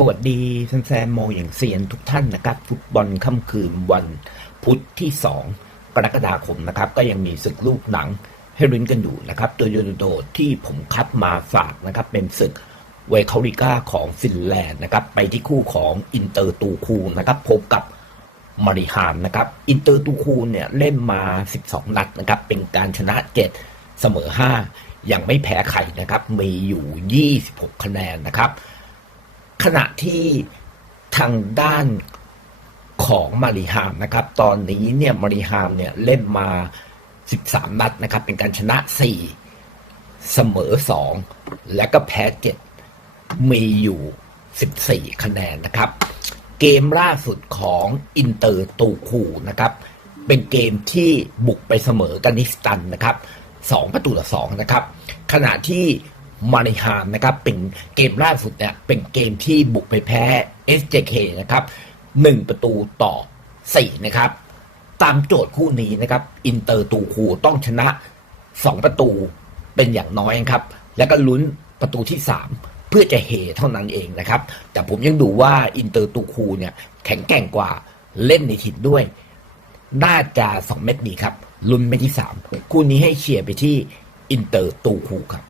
สวัสดีแฟนๆมองอย่างเซียนทุกท่านนะครับ ฟุตบอลค่ำคืนวันพุธที่ 2 กรกฎาคมนะครับ ก็ยังมีศึกลูกหนังให้ลุ้นกันอยู่นะครับตัวโยนโดที่ผมคัดมาฝากนะครับ เป็นศึกเวคาริก้าของฟินแลนด์นะครับ ไปที่คู่ของอินเตอร์ตูคูนะครับพบกับมาริฮามนะครับอินเตอร์ตูคูเนี่ยเล่นมา 12 นัดนะครับ เป็นการชนะ 7 เสมอ 5 ยังไม่แพ้ใครนะครับ มีอยู่ 26 คะแนนนะครับ ณะที่ทางด้านของมาริฮามนะครับ ตอนนี้เนี่ยมาริฮามเนี่ยเล่นมา 13 นัดนะครับ เป็นการชนะ 4 เสมอ 2 และก็แพ้ 7 มีอยู่ 14 คะแนนนะครับ เกมล่าสุดของอินเตอร์ตูคูนะครับ เป็นเกมที่บุกไปเสมอกันนิสตันนะครับ 2 ประตูต่อ 2 นะครับ ขณะที่ มาริฮามนะครับ เป็นเกมล่าสุดเนี่ยเป็นเกมที่บุกไปแพ้ SJK นะครับ 1 ประตูต่อ 4 นะครับ ตามโจทย์คู่นี้นะครับ อินเตอร์ตูคูต้องชนะ 2 ประตูเป็นอย่างน้อยครับ แล้วก็ลุ้นประตูที่ 3 เพื่อจะเฮเท่านั้นเองนะครับ แต่ผมยังดูว่าอินเตอร์ตูคูเนี่ยแข็งแกร่งกว่าเล่นในถิ่นด้วย น่าจะ 2 เม็ดนี้ครับลุ้นเม็ดที่ 3 คู่นี้ให้เชียร์ไปที่อินเตอร์ตูคูครับ